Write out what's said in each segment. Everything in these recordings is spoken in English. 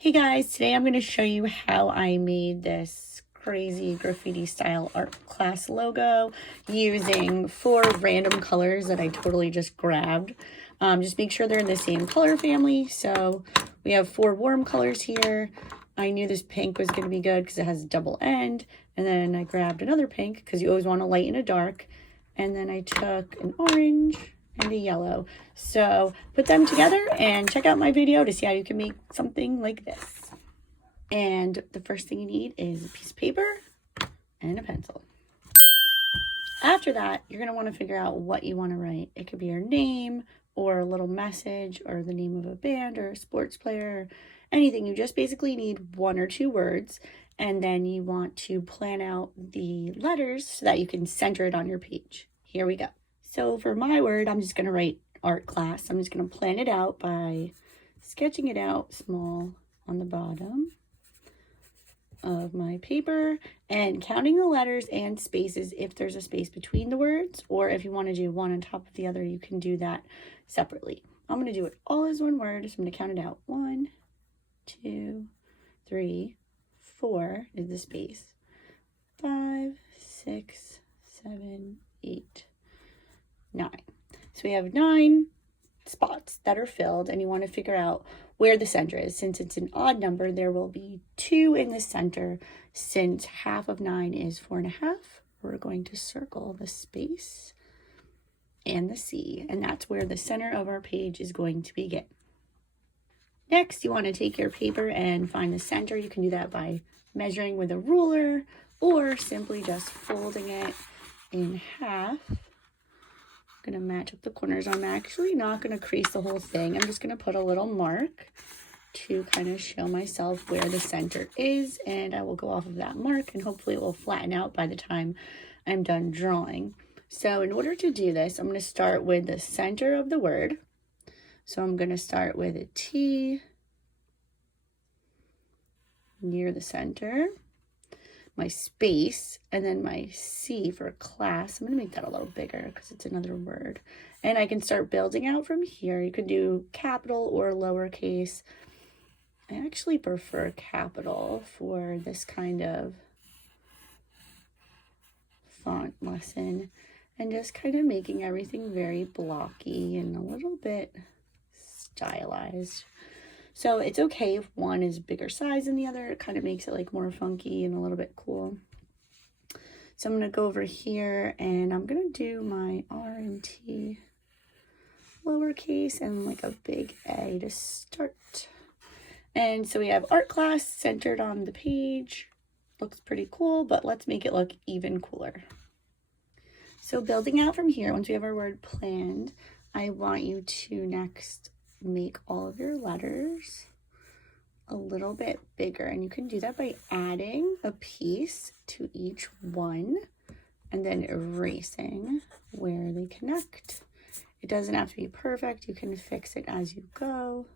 Hey guys, today I'm going to show you how I made this crazy graffiti style art class logo using 4 random colors that I totally just grabbed. Just make sure they're in the same color family. So we have 4 warm colors here. I knew this pink was going to be good because it has a double end. And then I grabbed another pink because you always want a light and a dark. And then I took an orange and a yellow. So put them together and check out my video to see how you can make something like this. And the first thing you need is a piece of paper and a pencil. After that, you're going to want to figure out what you want to write. It could be your name or a little message or the name of a band or a sports player, anything. You just basically need 1 or 2 words, and then you want to plan out the letters so that you can center it on your page. Here we go. So for my word, I'm just going to write art class. I'm just going to plan it out by sketching it out small on the bottom of my paper and counting the letters and spaces if there's a space between the words, or if you want to do one on top of the other, you can do that separately. I'm going to do it all as one word, so I'm going to count it out. 1, 2, 3, 4 is the space. 5, 6, 7, 8, 9. So we have 9 spots that are filled, and you want to figure out where the center is. Since it's an odd number, there will be 2 in the center. Since half of 9 is 4.5, we're going to circle the space and the C, and that's where the center of our page is going to begin. Next, you want to take your paper and find the center. You can do that by measuring with a ruler or simply just folding it in half. I'm going to match up the corners. I'm actually not going to crease the whole thing. I'm just going to put a little mark to kind of show myself where the center is, and I will go off of that mark, and hopefully it will flatten out by the time I'm done drawing. So in order to do this, I'm going to start with the center of the word. So I'm going to start with a T near the center, my space, and then my C for class. I'm going to make that a little bigger because it's another word. And I can start building out from here. You can do capital or lowercase. I actually prefer capital for this kind of font lesson, and just kind of making everything very blocky and a little bit stylized. So it's okay if one is bigger size than the other. It kind of makes it like more funky and a little bit cool. So I'm going to go over here and I'm going to do my R and T lowercase and like a big A to start. And so we have art class centered on the page. Looks pretty cool, but let's make it look even cooler. So building out from here, once we have our word planned, I want you to next make all of your letters a little bit bigger, and you can do that by adding a piece to each one and then erasing where they connect. It doesn't have to be perfect. You can fix it as you go.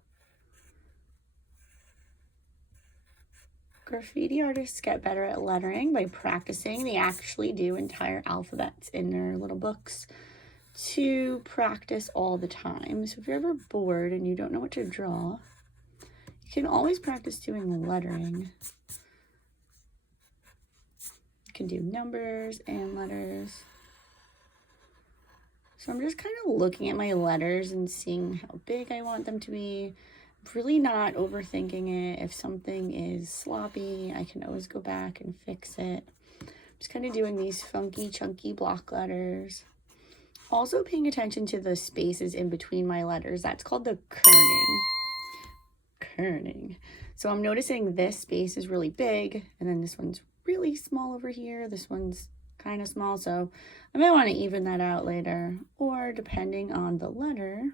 Graffiti artists get better at lettering by practicing. They actually do entire alphabets in their little books to practice all the time. So if you're ever bored and you don't know what to draw, you can always practice doing lettering. You can do numbers and letters. So I'm just kind of looking at my letters and seeing how big I want them to be. I'm really not overthinking it. If something is sloppy, I can always go back and fix it. I'm just kind of doing these funky, chunky block letters. Also paying attention to the spaces in between my letters. That's called the kerning. So I'm noticing this space is really big, and then this one's really small over here. This one's kind of small, so I might want to even that out later. Or depending on the letter,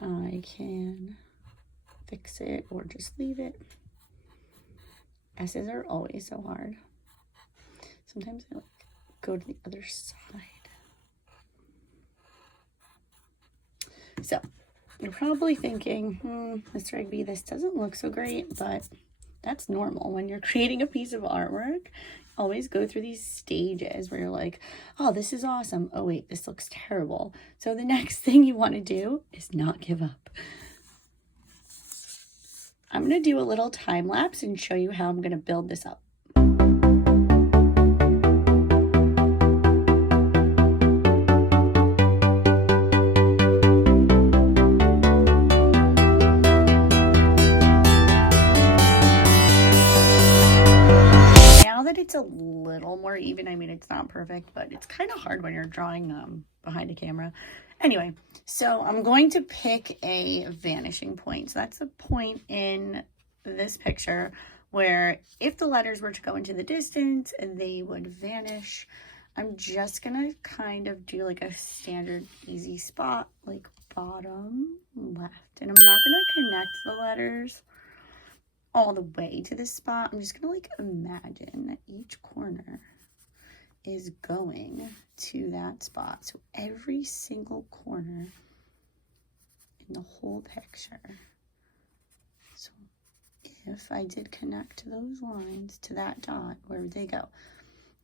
I can fix it or just leave it. S's are always so hard. Sometimes I go to the other side. So you're probably thinking, Mr. Rigby, this doesn't look so great, but that's normal. When you're creating a piece of artwork, always go through these stages where you're like, oh, this is awesome. Oh, wait, this looks terrible. So the next thing you want to do is not give up. I'm going to do a little time lapse and show you how I'm going to build this up. Now that it's a little more even, I mean, it's not perfect, but it's kind of hard when you're drawing behind a camera. Anyway, so I'm going to pick a vanishing point. So that's the point in this picture where if the letters were to go into the distance and they would vanish, I'm just gonna kind of do like a standard easy spot, like bottom left. And I'm not gonna connect the letters all the way to this spot. I'm just gonna like imagine that each corner is going to that spot. So every single corner in the whole picture. So if I did connect those lines to that dot, where would they go?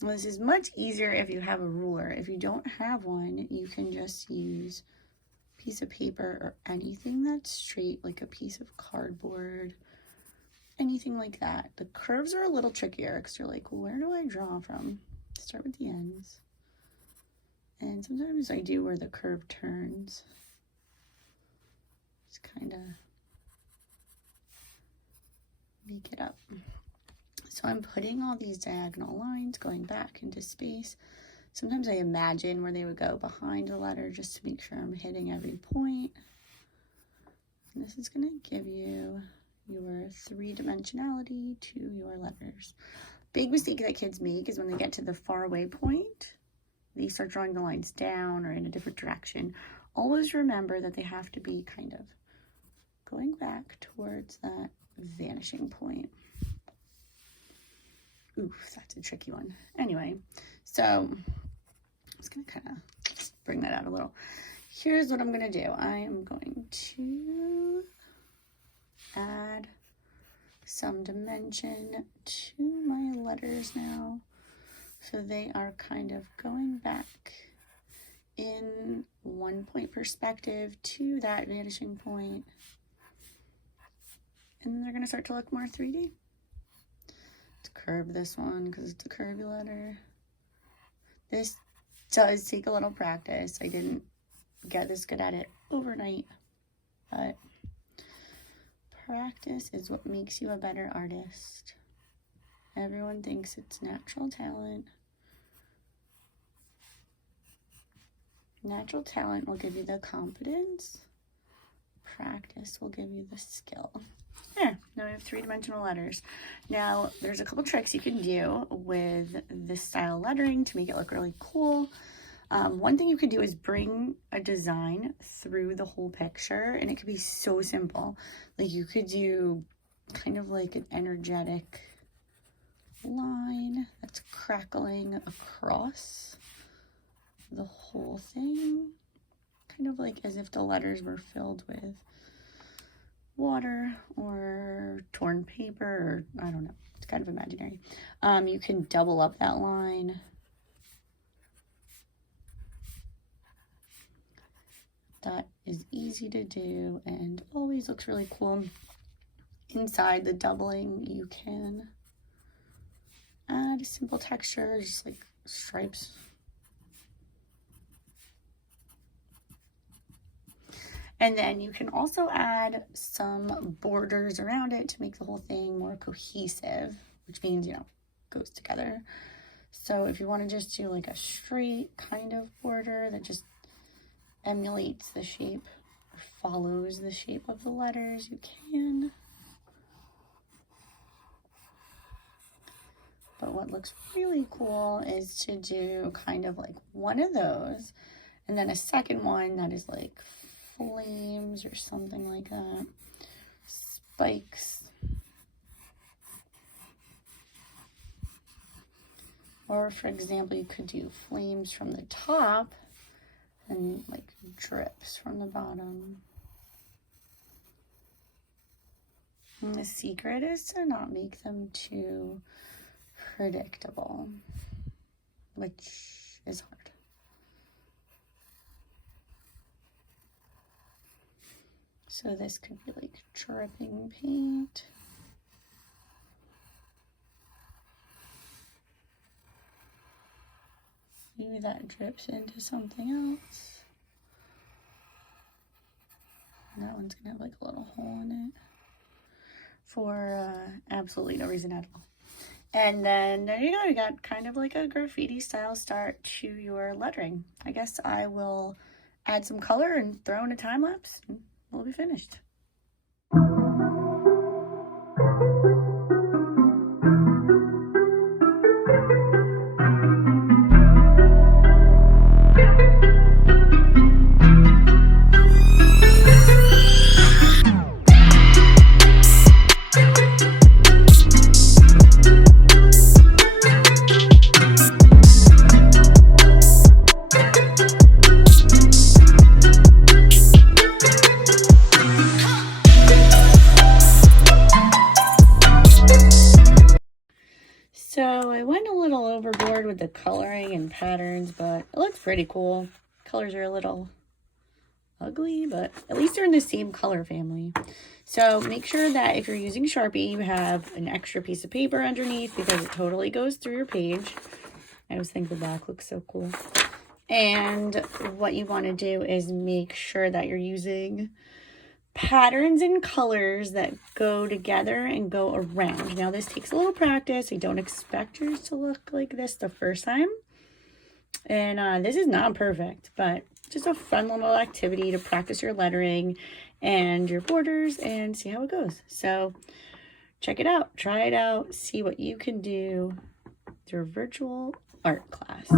Well, this is much easier if you have a ruler. If you don't have one, you can just use a piece of paper or anything that's straight, like a piece of cardboard, anything like that. The curves are a little trickier because you're like, well, where do I draw from? Start with the ends. And sometimes I do where the curve turns. Just kind of make it up. So I'm putting all these diagonal lines going back into space. Sometimes I imagine where they would go behind the letter just to make sure I'm hitting every point. And this is going to give you your three-dimensionality to your letters. Big mistake that kids make is when they get to the far away point, they start drawing the lines down or in a different direction. Always remember that they have to be kind of going back towards that vanishing point. Oof, that's a tricky one. Anyway, so I'm just gonna kind of bring that out a little. Here's what I'm gonna do. I am going to add some dimension to my letters now. So they are kind of going back in 1 point perspective to that vanishing point. And they're gonna start to look more 3D. Let's curve this one because it's a curvy letter. This does take a little practice. I didn't get this good at it overnight, but practice is what makes you a better artist. Everyone thinks it's natural talent. Natural talent will give you the confidence. Practice will give you the skill. There, now we have three-dimensional letters. Now, there's a couple tricks you can do with this style lettering to make it look really cool. One thing you could do is bring a design through the whole picture, and it could be so simple. Like you could do kind of like an energetic line that's crackling across the whole thing, kind of like as if the letters were filled with water or torn paper, or I don't know, it's kind of imaginary. You can double up that line. That is easy to do and always looks really cool. Inside the doubling, you can add a simple texture, just like stripes. And then you can also add some borders around it to make the whole thing more cohesive, which means, you know, goes together. So if you want to just do like a straight kind of border that just emulates the shape or follows the shape of the letters, you can. But what looks really cool is to do kind of like one of those and then a second one that is like flames or something like that, spikes, or for example you could do flames from the top and like drips from the bottom. And the secret is to not make them too predictable, which is hard. So this could be like dripping paint. Maybe that drips into something else. And that one's gonna have like a little hole in it for absolutely no reason at all. And then there you go, you got kind of like a graffiti style start to your lettering. I guess I will add some color and throw in a time lapse and we'll be finished. So I went a little overboard with the coloring and patterns, but it looks pretty cool. Colors are a little ugly, but at least they're in the same color family. So make sure that if you're using Sharpie, you have an extra piece of paper underneath because it totally goes through your page. I always think the back looks so cool. And what you want to do is make sure that you're using patterns and colors that go together and go around. Now this takes a little practice. I don't expect yours to look like this the first time. And this is not perfect, but just a fun little activity to practice your lettering and your borders and see how it goes. So check it out, try it out, see what you can do through virtual art class.